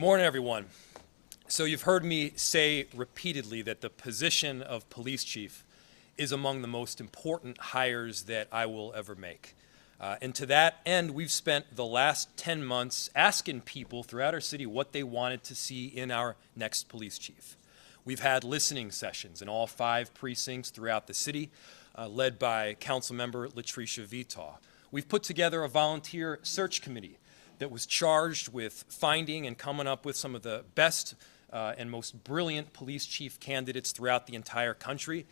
Good morning, everyone. So you've heard me say repeatedly that the position of police chief is among the most important hires that I will ever make. And to that end, we've spent the last 10 months asking people throughout our city what they wanted to see in our next police chief. We've had listening sessions in all 5 precincts throughout the city, led by Councilmember Latricia Vitaw. We've put together a volunteer search committee that was charged with finding and coming up with some of the best and most brilliant police chief candidates throughout the entire country,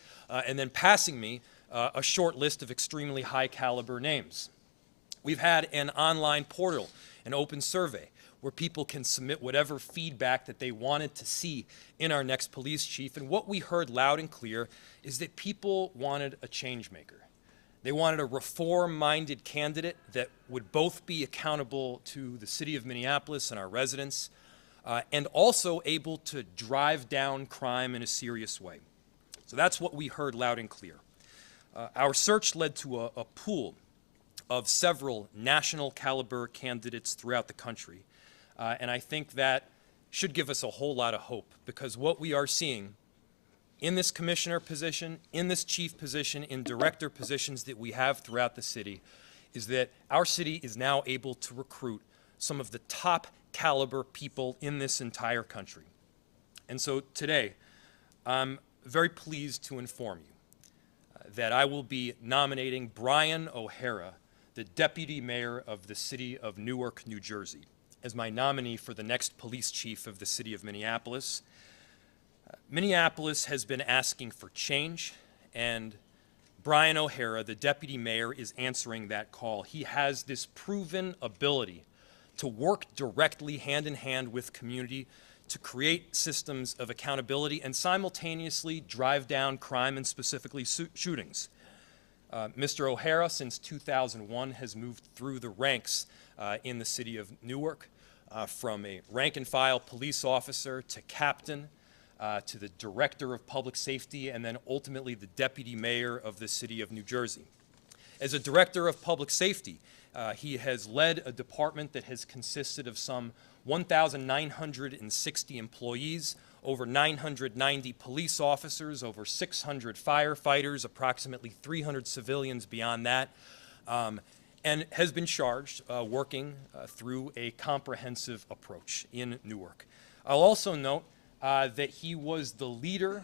and then passing me a short list of extremely high caliber names. We've had an online portal, an open survey, where people can submit whatever feedback that they wanted to see in our next police chief. And what we heard loud and clear is that people wanted a change maker. They wanted a reform-minded candidate that would both be accountable to the city of Minneapolis and our residents, and also able to drive down crime in a serious way. So that's what we heard loud and clear. Our search led to a pool of several national caliber candidates throughout the country. And I think that should give us a whole lot of hope, because what we are seeing in this commissioner position, in this chief position, in director positions that we have throughout the city, is that our city is now able to recruit some of the top caliber people in this entire country. And so today, I'm very pleased to inform you that I will be nominating Brian O'Hara, the Deputy Mayor of the city of Newark, New Jersey, as my nominee for the next police chief of the city of Minneapolis. Minneapolis has been asking for change, and Brian O'Hara, the Deputy Mayor, is answering that call. He has this proven ability to work directly hand in hand with community to create systems of accountability and simultaneously drive down crime and specifically shootings. Mr. O'Hara, since 2001, has moved through the ranks in the city of Newark, from a rank-and-file police officer to captain, to the director of public safety, and then ultimately the deputy mayor of the city of New Jersey. As a director of public safety, he has led a department that has consisted of some 1,960 employees, over 990 police officers, over 600 firefighters, approximately 300 civilians beyond that, and has been charged working through a comprehensive approach in Newark. I'll also note that he was the leader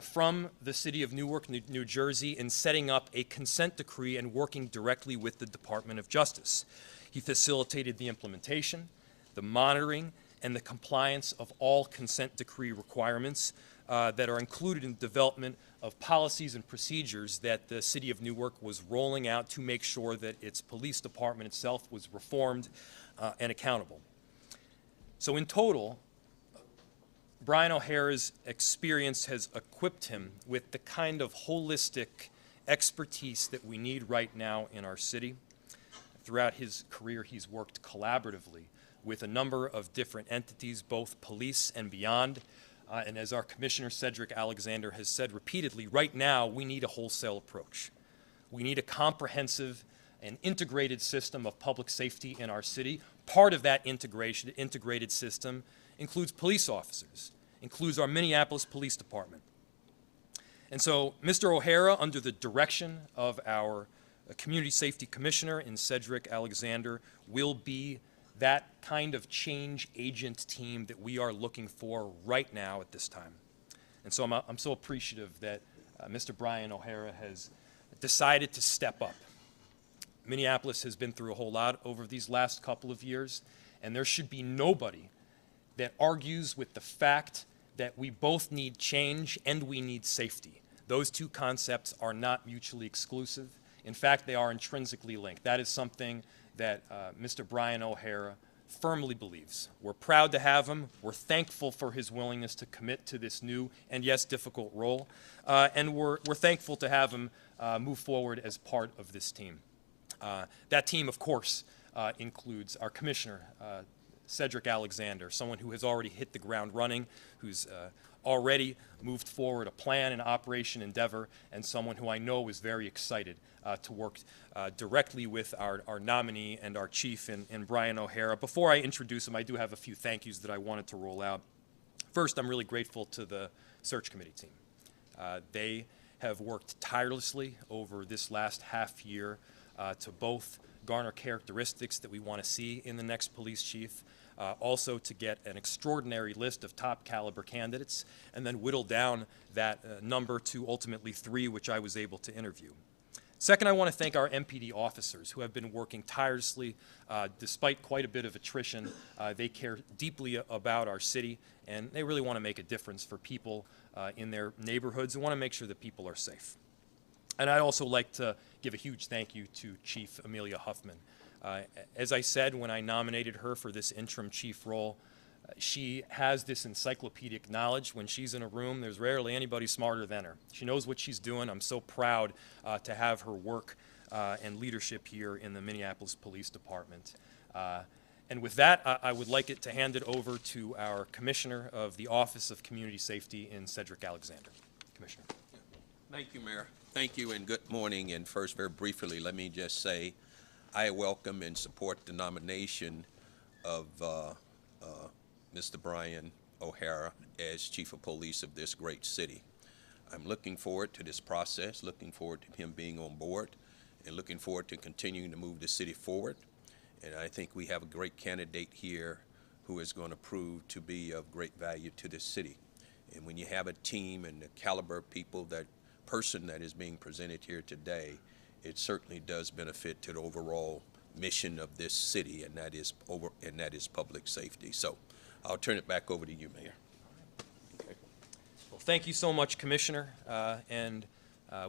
from the city of Newark, New Jersey, in setting up a consent decree and working directly with the Department of Justice. He facilitated the implementation, the monitoring, and the compliance of all consent decree requirements that are included in the development of policies and procedures that the city of Newark was rolling out to make sure that its police department itself was reformed and accountable. So in total, Brian O'Hara's experience has equipped him with the kind of holistic expertise that we need right now in our city. Throughout his career, he's worked collaboratively with a number of different entities, both police and beyond. And as our Commissioner Cedric Alexander has said repeatedly, right now we need a wholesale approach. We need a comprehensive and integrated system of public safety in our city. Part of that integrated system includes police officers, includes our Minneapolis Police Department. And so Mr. O'Hara, under the direction of our Community Safety Commissioner in Cedric Alexander, will be that kind of change agent team that we are looking for right now at this time. And so I'm so appreciative that Mr. Brian O'Hara has decided to step up. Minneapolis has been through a whole lot over these last couple of years, and there should be nobody that argues with the fact that we both need change and we need safety. Those two concepts are not mutually exclusive. In fact, they are intrinsically linked. That is something that Mr. Brian O'Hara firmly believes. We're proud to have him. We're thankful for his willingness to commit to this new and, yes, difficult role. And we're thankful to have him move forward as part of this team. That team, of course, includes our Commissioner, Cedric Alexander, someone who has already hit the ground running, who's already moved forward a plan and operation endeavor, and someone who I know is very excited to work directly with our nominee and our chief in Brian O'Hara. Before I introduce him, I do have a few thank yous that I wanted to roll out. First, I'm really grateful to the search committee team. They have worked tirelessly over this last half year to both garner characteristics that we want to see in the next police chief, also to get an extraordinary list of top caliber candidates, and then whittle down that number to ultimately 3, which I was able to interview. Second, I want to thank our MPD officers who have been working tirelessly despite quite a bit of attrition. They care deeply about our city, and they really want to make a difference for people in their neighborhoods and want to make sure that people are safe. And I'd also like to give a huge thank you to Chief Amelia Huffman. As I said when I nominated her for this interim chief role, she has this encyclopedic knowledge. When she's in a room, there's rarely anybody smarter than her. She knows what she's doing. I'm so proud to have her work and leadership here in the Minneapolis Police Department. And with that, I would like it to hand it over to our Commissioner of the Office of Community Safety in Cedric Alexander. Commissioner. Thank you, Mayor. Thank you and good morning. And first, very briefly, let me just say I welcome and support the nomination of Mr. Brian O'Hara as Chief of Police of this great city. I'm looking forward to this process, looking forward to him being on board, and looking forward to continuing to move the city forward. And I think we have a great candidate here who is going to prove to be of great value to this city. And when you have a team and the caliber of people, that person that is being presented here today, it certainly does benefit to the overall mission of this city, and that is public safety. So I'll turn it back over to you, Mayor. Okay. Well, thank you so much, Commissioner.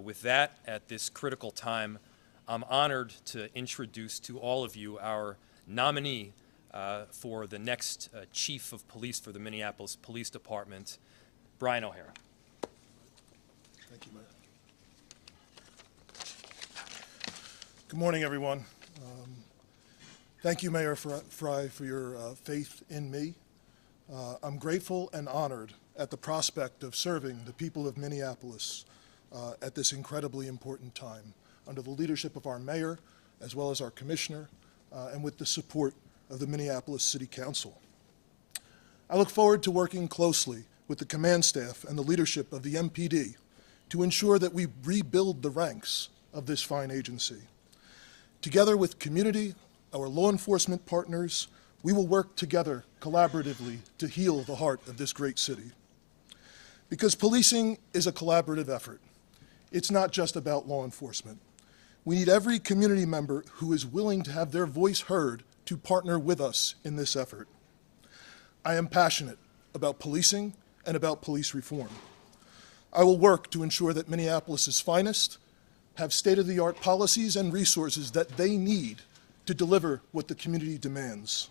With that, at this critical time, I'm honored to introduce to all of you our nominee for the next Chief of Police for the Minneapolis Police Department, Brian O'Hara. Thank you, Mayor. Good morning, everyone. Thank you, Mayor Fry, for your faith in me. I'm grateful and honored at the prospect of serving the people of Minneapolis at this incredibly important time, under the leadership of our mayor, as well as our commissioner, and with the support of the Minneapolis City Council. I look forward to working closely with the command staff and the leadership of the MPD to ensure that we rebuild the ranks of this fine agency. Together with community, our law enforcement partners, we will work together collaboratively to heal the heart of this great city. Because policing is a collaborative effort. It's not just about law enforcement. We need every community member who is willing to have their voice heard to partner with us in this effort. I am passionate about policing and about police reform. I will work to ensure that Minneapolis's finest have state-of-the-art policies and resources that they need to deliver what the community demands.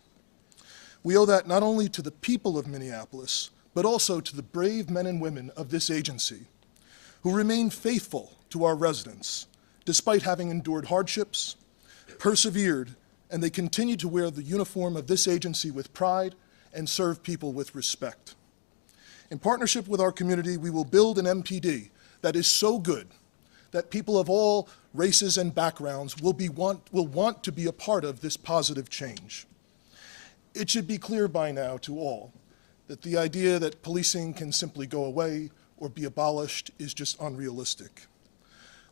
We owe that not only to the people of Minneapolis, but also to the brave men and women of this agency who remain faithful to our residents, despite having endured hardships, persevered, and they continue to wear the uniform of this agency with pride and serve people with respect. In partnership with our community, we will build an MPD that is so good that people of all races and backgrounds will want to be a part of this positive change. It should be clear by now to all that the idea that policing can simply go away or be abolished is just unrealistic.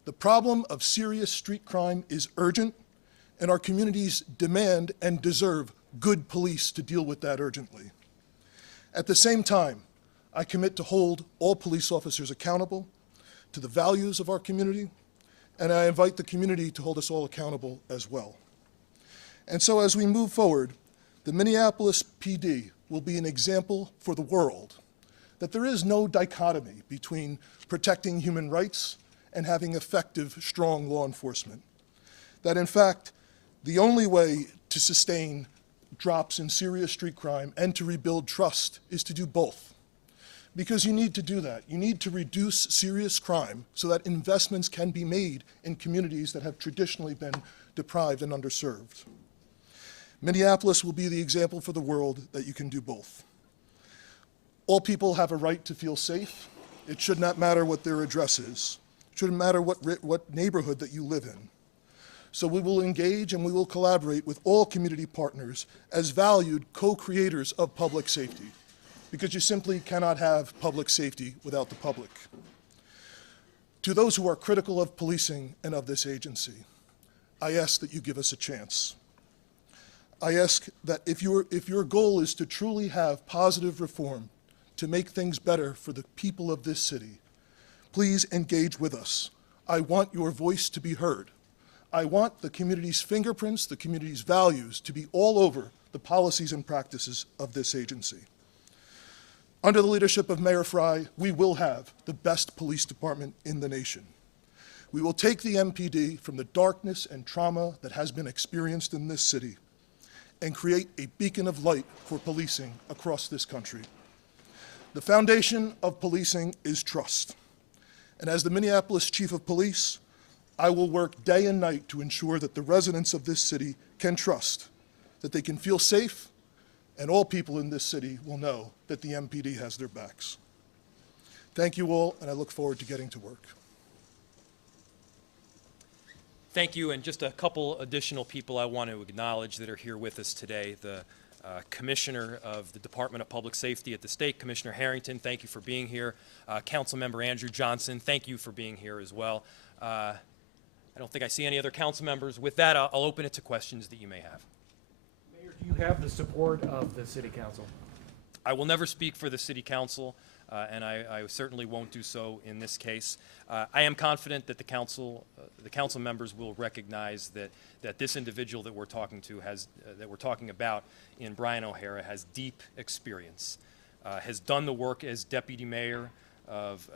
The problem of serious street crime is urgent, and our communities demand and deserve good police to deal with that urgently. At the same time, I commit to hold all police officers accountable to the values of our community, and I invite the community to hold us all accountable as well. And so as we move forward, the Minneapolis PD will be an example for the world that there is no dichotomy between protecting human rights and having effective, strong law enforcement. That in fact, the only way to sustain drops in serious street crime and to rebuild trust is to do both. Because you need to do that. You need to reduce serious crime so that investments can be made in communities that have traditionally been deprived and underserved. Minneapolis will be the example for the world that you can do both. All people have a right to feel safe. It should not matter what their address is. It shouldn't matter what neighborhood that you live in. So we will engage and we will collaborate with all community partners as valued co-creators of public safety, because you simply cannot have public safety without the public. To those who are critical of policing and of this agency, I ask that you give us a chance. I ask that if your goal is to truly have positive reform, to make things better for the people of this city, please engage with us. I want your voice to be heard. I want the community's fingerprints, the community's values to be all over the policies and practices of this agency. Under the leadership of Mayor Fry, we will have the best police department in the nation. We will take the MPD from the darkness and trauma that has been experienced in this city and create a beacon of light for policing across this country. The foundation of policing is trust. And as the Minneapolis Chief of Police, I will work day and night to ensure that the residents of this city can trust, that they can feel safe, and all people in this city will know that the MPD has their backs. Thank you all, and I look forward to getting to work. Thank you, and just a couple additional people I want to acknowledge that are here with us today. The Commissioner of the Department of Public Safety at the state, Commissioner Harrington, thank you for being here. Councilmember Andrew Johnson, thank you for being here as well. I don't think I see any other council members. With that, I'll open it to questions that you may have. Mayor, do you have the support of the city council? I will never speak for the city council, and I certainly won't do so in this case. I am confident that the council members will recognize that this individual that we're talking to that we're talking about in Brian O'Hara has deep experience, has done the work as deputy mayor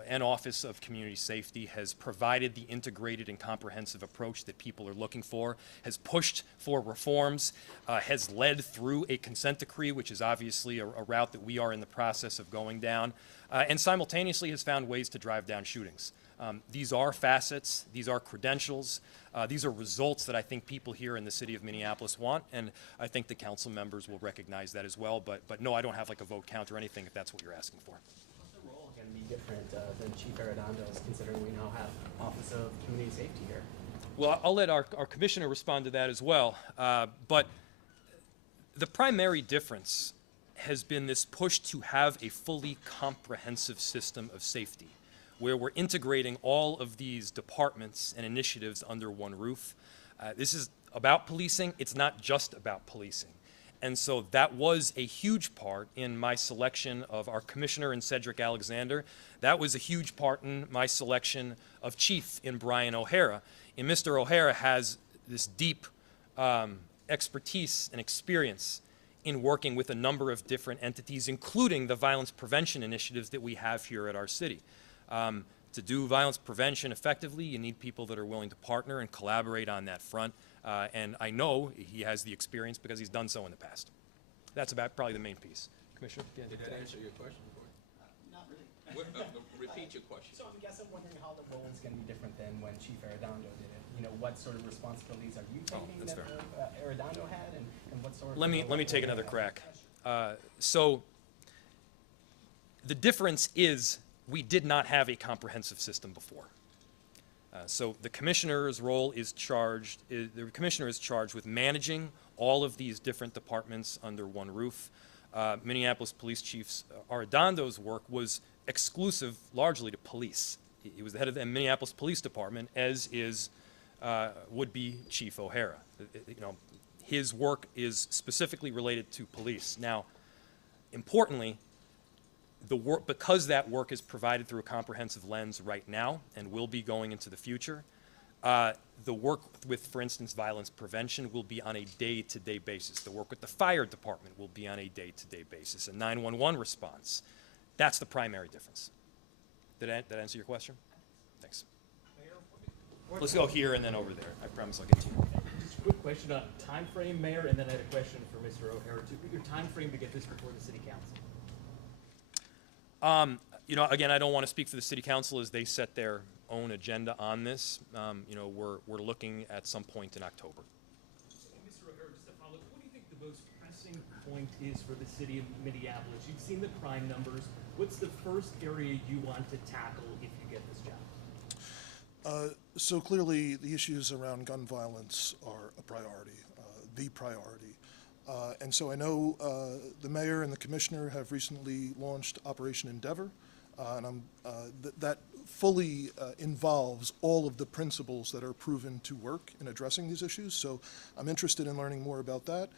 and Office of Community Safety, has provided the integrated and comprehensive approach that people are looking for, has pushed for reforms, has led through a consent decree, which is obviously a route that we are in the process of going down, and simultaneously has found ways to drive down shootings. These are facets, these are credentials, these are results that I think people here in the city of Minneapolis want, and I think the council members will recognize that as well, but no, I don't have like a vote count or anything if that's what you're asking for. Going to be different than Chief Arredondo's, considering we now have Office of Community Safety here? Well, I'll let our commissioner respond to that as well. But the primary difference has been this push to have a fully comprehensive system of safety, where we're integrating all of these departments and initiatives under one roof. This is about policing. It's not just about policing. And so that was a huge part in my selection of our commissioner in Cedric Alexander. That was a huge part in my selection of chief in Brian O'Hara. And Mr. O'Hara has this deep expertise and experience in working with a number of different entities, including the violence prevention initiatives that we have here at our city. To do violence prevention effectively, you need people that are willing to partner and collaborate on that front. And I know he has the experience because he's done so in the past. That's about probably the main piece. Commissioner? Did that answer your question for you? Not really. Repeat your question. So I guess I'm wondering how the role is going to be different than when Chief Arredondo did it. You know, what sort of responsibilities are you taking that's that Arredondo had, and what sort of... Let me take another crack. So the difference is we did not have a comprehensive system before. So the commissioner's role is the commissioner is charged with managing all of these different departments under one roof. Minneapolis Police Chief Arredondo's work was exclusive largely to police. He was the head of the Minneapolis Police Department, as is would-be Chief O'Hara. You know, his work is specifically related to police. Now, importantly, because that work is provided through a comprehensive lens right now and will be going into the future, the work with, for instance, violence prevention will be on a day-to-day basis. The work with the fire department will be on a day-to-day basis. A 911 response, that's the primary difference. Did that answer your question? Thanks. Let's go here and then over there. I promise I'll get to you. Just a quick question on time frame, Mayor, and then I had a question for Mr. O'Hara too. Your time frame to get this before the city council? You know, again, I don't want to speak for the city council as they set their own agenda on this. You know, we're looking at some point in October. And Mr. O'Hara, just to follow up, what do you think the most pressing point is for the city of Minneapolis? You've seen the crime numbers. What's the first area you want to tackle if you get this job? So clearly, the issues around gun violence are a priority, the priority. And so I know the mayor and the commissioner have recently launched Operation Endeavor, and that fully involves all of the principles that are proven to work in addressing these issues. So I'm interested in learning more about that,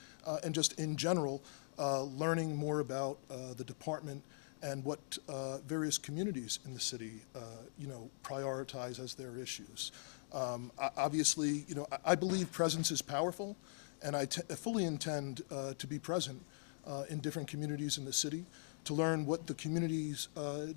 and just in general, learning more about the department and what various communities in the city, prioritize as their issues. Obviously, I believe presence is powerful, and I fully intend to be present in different communities in the city to learn what the communities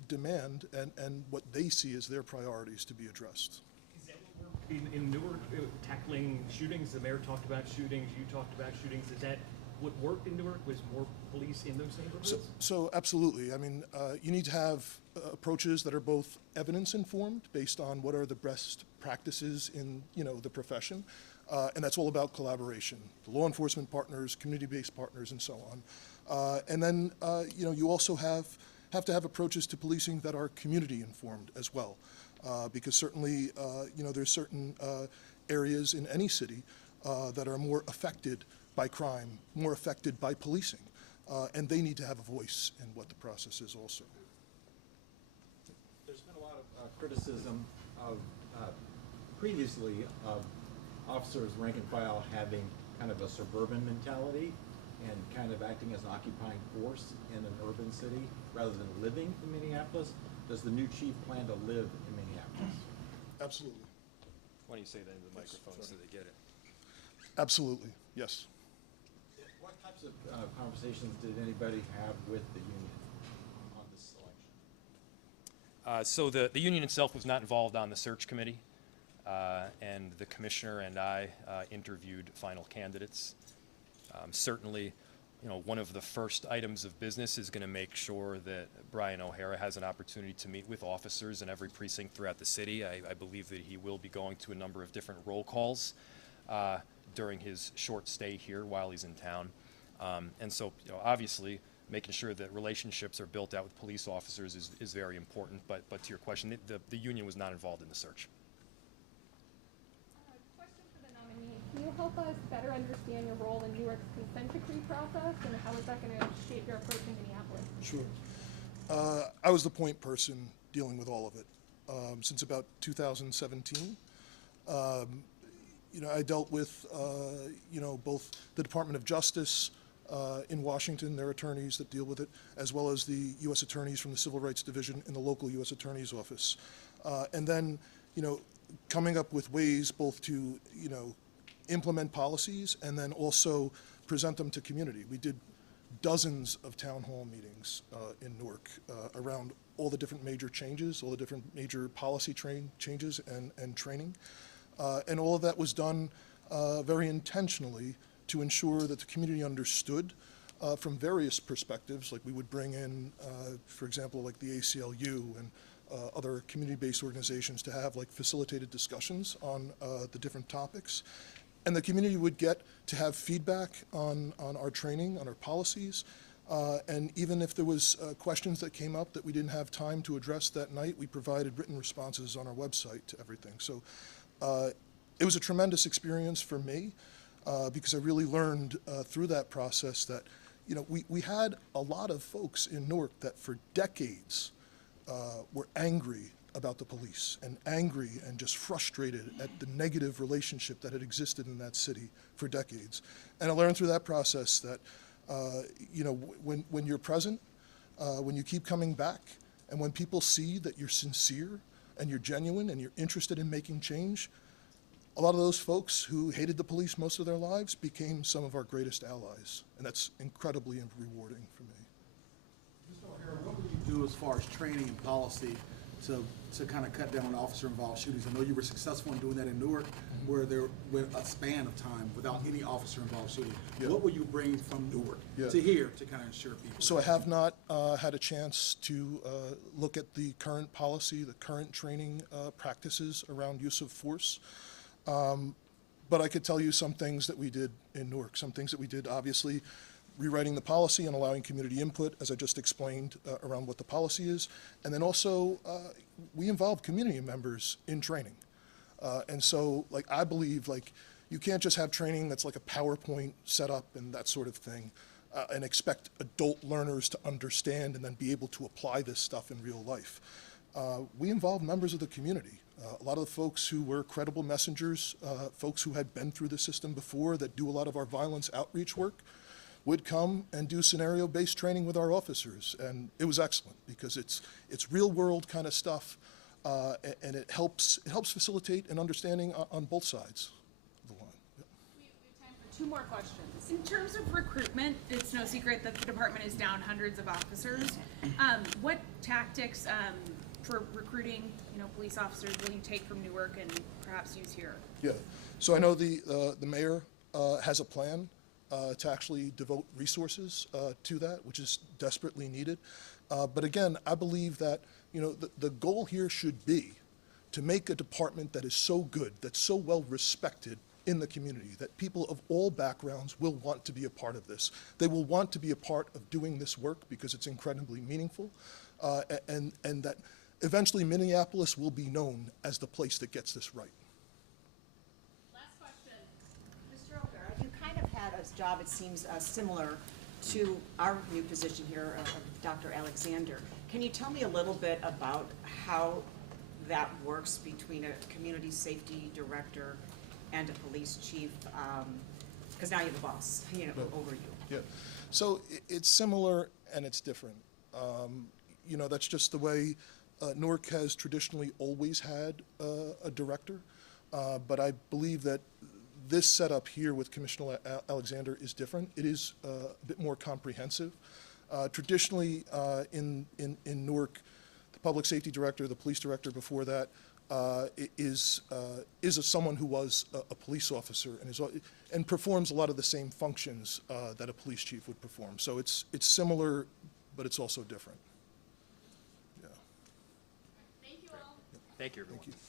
demand and what they see as their priorities to be addressed. Is that what we're in Newark tackling shootings? The mayor talked about shootings. You talked about shootings. Is that what worked in Newark? Was more police in those neighborhoods? So absolutely. I mean, you need to have approaches that are both evidence-informed, based on what are the best practices in the profession, and that's all about collaboration. The law enforcement partners, community-based partners, and so on. And then you also have to have approaches to policing that are community-informed as well, because certainly there's certain areas in any city that are more affected by crime, more affected by policing, and they need to have a voice in what the process is also. There's been a lot of criticism of previously of officers rank and file having kind of a suburban mentality and kind of acting as an occupying force in an urban city rather than living in Minneapolis. Does the new chief plan to live in Minneapolis? Absolutely. Why don't you say that into the microphone so they get it? Absolutely. Yes. What types of conversations did anybody have with the union on this selection? So the union itself was not involved on the search committee, and the commissioner and I interviewed final candidates. Certainly, one of the first items of business is going to make sure that Brian O'Hara has an opportunity to meet with officers in every precinct throughout the city. I believe that he will be going to a number of different roll calls during his short stay here while he's in town. And so, obviously, making sure that relationships are built out with police officers is very important. But to your question, the union was not involved in the search. Question for the nominee. Can you help us better understand your role in Newark's consent decree process, and how is that going to shape your approach in Minneapolis? Sure. I was the point person dealing with all of it since about 2017. I dealt with, both the Department of Justice in Washington, their attorneys that deal with it, as well as the U.S. attorneys from the Civil Rights Division in the local U.S. Attorney's Office. And then, coming up with ways both to, implement policies and then also present them to community. We did dozens of town hall meetings in Newark around all the different major changes, all the different major policy changes and training. And all of that was done very intentionally to ensure that the community understood from various perspectives. Like we would bring in, for example, like the ACLU and other community-based organizations to have like facilitated discussions on the different topics. And the community would get to have feedback on our training, on our policies. And even if there was questions that came up that we didn't have time to address that night, we provided written responses on our website to everything. So it was a tremendous experience for me because I really learned through that process that, we had a lot of folks in Newark that for decades were angry about the police and angry and just frustrated at the negative relationship that had existed in that city for decades. And I learned through that process that, when you're present, when you keep coming back, and when people see that you're sincere and you're genuine and you're interested in making change, a lot of those folks who hated the police most of their lives became some of our greatest allies. And that's incredibly rewarding for me. Mr. O'Hara, what would you do as far as training and policy to kind of cut down on officer-involved shootings? I know you were successful in doing that in Newark, where there went a span of time without any officer-involved shooting. Yeah. What would you bring from Newark to here to kind of ensure people? So I have not had a chance to look at the current policy, the current training practices around use of force. But I could tell you some things that we did in Newark, some things that we did. Obviously, rewriting the policy and allowing community input, as I just explained, around what the policy is. And then also, we involve community members in training. And so, like, I believe, like, you can't just have training that's like a PowerPoint setup and that sort of thing, and expect adult learners to understand and then be able to apply this stuff in real life. We involve members of the community. A lot of the folks who were credible messengers, folks who had been through the system before that do a lot of our violence outreach work, would come and do scenario-based training with our officers. And it was excellent because it's real-world kind of stuff, and it helps facilitate an understanding on both sides of the line. Yep. We have time for 2 more questions. In terms of recruitment, it's no secret that the department is down hundreds of officers. What tactics for recruiting, police officers will you take from Newark and perhaps use here? Yeah, so I know the mayor has a plan to actually devote resources to that, which is desperately needed. But again, I believe that the goal here should be to make a department that is so good, that's so well respected in the community, that people of all backgrounds will want to be a part of this. They will want to be a part of doing this work because it's incredibly meaningful, and that eventually Minneapolis will be known as the place that gets this right. Last question. Mr. O'Gara, you kind of had a job, it seems, similar to our new position here of Dr. Alexander. Can you tell me a little bit about how that works between a community safety director and a police chief? Because now you have a boss, over you. Yeah, so it's similar and it's different. That's just the way Newark has traditionally always had a director, but I believe that this setup here with Commissioner Alexander is different. It is a bit more comprehensive. Traditionally, in Newark, the public safety director, the police director before that, is someone who was a police officer and performs a lot of the same functions that a police chief would perform. So it's similar, but it's also different. Yeah. Thank you all. Thank you, everyone. Thank you.